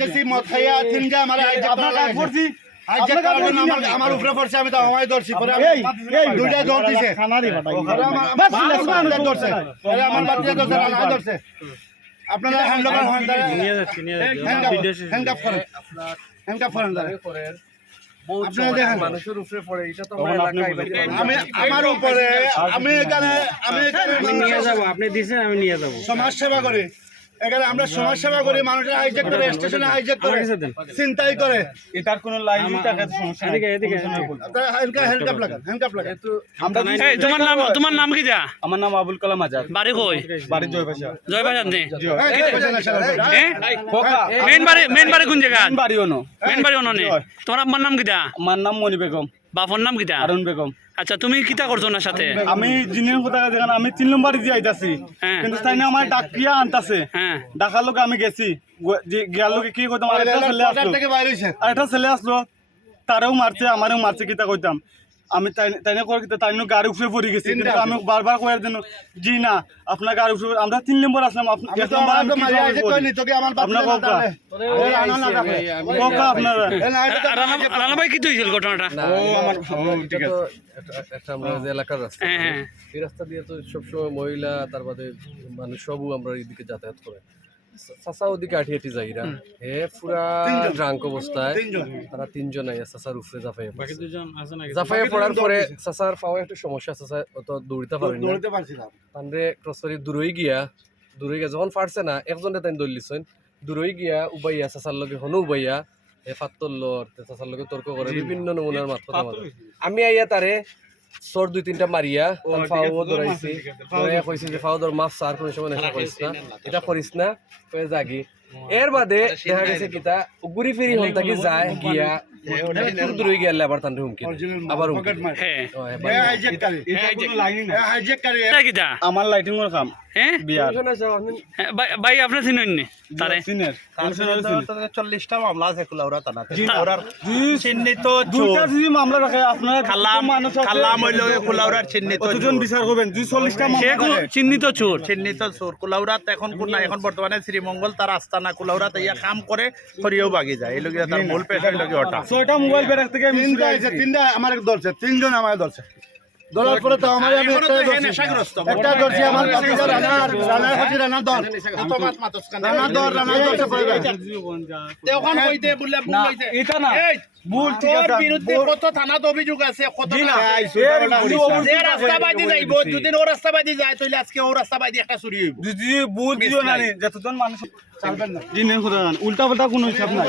যাইতেছি মদ খাইয়া আমার আপনার কাজ করছি জন্য কাজ আমার- উপরে পড়ছে আমি তো আমায় ধরছি পরে আমি- এই এই দুইটা দৌড় দিছে। খানারি বাটাই পরে আমার- বাস, আমার বাস, বাচ্চা বাস, ধরছে আমার বাচ্চা ধরছে রানা ধরছে। আপনারা হ্যান্ডকাপ হ্যান্ডকাপ করেন হ্যান্ডকাপ করেন। দাঁড়া। আপনারা দেখেন। মানুষের উপরে পড়ে এটা তো আমি আমার উপরে আমি এখানে আমি নিয়ে যাব আপনি দিছেন আমি নিয়ে যাব। সমাজ সেবা করি। এখানে আমরা সমাজ সেবা করি মানুষের হাইজ্যাক করে স্টেশনে হাইজ্যাক করে চিন্তাই করে। এটার কোনো লাইন টাকা সমস্যা এদিকে এদিকে হ্যান্ডকাপ হ্যান্ডকাপ লাগান আমরা এই তোমার নাম তোমার নাম কি যা? আমার নাম আবুল কালাম আজাদ। বাড়ি কই? বাড়ির জয়। ভাষা নে যে না শালা, এই, হ্যাঁ? মেন বাড়ি মেন বাড়ি কোন জায়গা বাড়ি ono মেন বাড়ি অননে তোমার আম্মার নাম কিটা আমার নাম মনি বেগম। বাপর নাম কিটা আরুন বেগম। আচ্ছা তুমি কিতা করছ না সাথে? আমি জিনিয়ার কথা যেখানে আমি তিন নম্বর দিয়ে আইতাছি। হ্যাঁ। কিন্তু তাই না আমার ডাকিয়া আনতাছে। হ্যাঁ। ডাকার লোক আমি গেছি। গিয়ার লোকে কি করতাম আর একটা ছেলে আসলো। থেকে বাইরে হইছে? আর একটা ছেলে আসলো। তারাও মারছে আমারও মারছে কিতা কইতাম। আমি তাই তাই না করে তাই না গাড়ি উপরে পড়ে গেছি কিন্তু আমি বারবার কয়ার জন্য জি না আপনার গাড়ি উপরে আমরা তিন নম্বর আসলাম এক নম্বর আমি কি আপনার রানা ভাই। কি হয়েছিল ঘটনাটা? ও আমার ঠিক আছে। একটা আমরা যে এলাকার রাস্তা। হ্যাঁ হ্যাঁ। এই রাস্তা দিয়ে তো সবসময় মহিলা তার বাদে মানুষ সবও আমরা এইদিকে যাতায়াত করে। চাচা ওদিকে আঠি আঠি যাই না হে পুরা ড্রাঙ্ক অবস্থায়। তিনজন। তারা তিনজন আইয়া চাচার উপরে জাফাইয়া বাকি দুজন আছে নাকি? জাফাইয়া পড়ার পরে চাচার পাওয়া একটু সমস্যা চাচা অত দৌড়িতে পারেন না। দৌড়তে পারছি না তানরে ক্রস করে দূরই গিয়া দূরই গিয়া যখন পারছে না একজনে তাই দৌড়লিছেন দূরই গিয়া উবাইয়া চাচার লগে হনু উবাইয়া হে ফাত্তর লর তে চাচার লগে তর্ক করে বিভিন্ন নমুনার মাত কথা মাতে। আমি আইয়া তারে চোর দুই তিনটা মারিয়া ফাও ধরাইছি কইছি যে ফাও ধর মাছ কোনো সময় নেশা করিস না। এটা করিস না? কয়ে জাগি। এর বাদে দেখা গেছে কিতা ঘুরি ফিরি হন থাকি যায় গিয়া। দূর দূর গিয়া আবার তান্ডে হুমকি আবার হ্যাঁ আমার লাইটিং কাম। হ্যাঁ ভাই- ভাই আপনি চিনেন নি? তারে সিনিয়র চল্লিশটা মামলা আছে কুলাউরা থানাতে। জি। চিহ্নিত দুইটা যদি মামলা রাখে আপনারা খালাম খালাম হইল কুলাউরার চিহ্নিত কতজন চোর। বিচার করবেন দুই চল্লিশটা মামলা চিহ্নিত চোর। চিহ্নিত চোর। কুলাউরাত এখন কোন না এখন বর্তমানে শ্রীমঙ্গল তার আস্তানা। কুলাউরাত ইয়া কাম করে খরিয়েও বাগি যায়। এই লোকে তার মূল পেশা এই লোকে ওটা ছয়টা মোবাইল ব্যাগ থেকে তিনটা আমার ধরছে তিনজন আমার ধরছে ধরার পরে তো আমার আমি একটা তো ধরছি একটা ধরছি আমার কাছে রানা রানা কাছে রানা দর রানা দর রানা ধরছে পরে দেখ। তখন কইতে বললে ভুল হইছে এটা না। ভুল ঠিক আছে। বিরুদ্ধে কত থানাত অভিযোগ আছে কত না। যে রাস্তা বাইদি যাইব যদি ও রাস্তা বাইদি যায় তাহলে আজকে ও রাস্তা বাইদি একটা চুরি হইব যদি ভুল দিও না যতজন মানুষ। উল্টা পাল্টা কোনো হিসাব নাই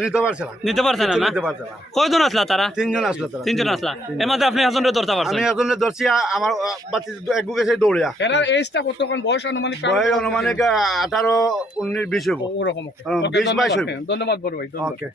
নিতে পারছে না। নিতে পারছে না না? নিতে পারছে না। কয়জন আসলা তারা? তিনজন আসলো তারা। তিনজন আসলা। এর মধ্যে আপনি একজনের ধরতে পারছেন? আমি এজনে ধরছি আমার গেছে দৌড়িয়া। এরার এজটা কতক্ষণ? বয়স আনুমানিক বয়স অনুমানিক আ, আঠারো উনিশ বিশ ওরকম বিশ বাইশ ধন্যবাদ বড় ভাই ওকে।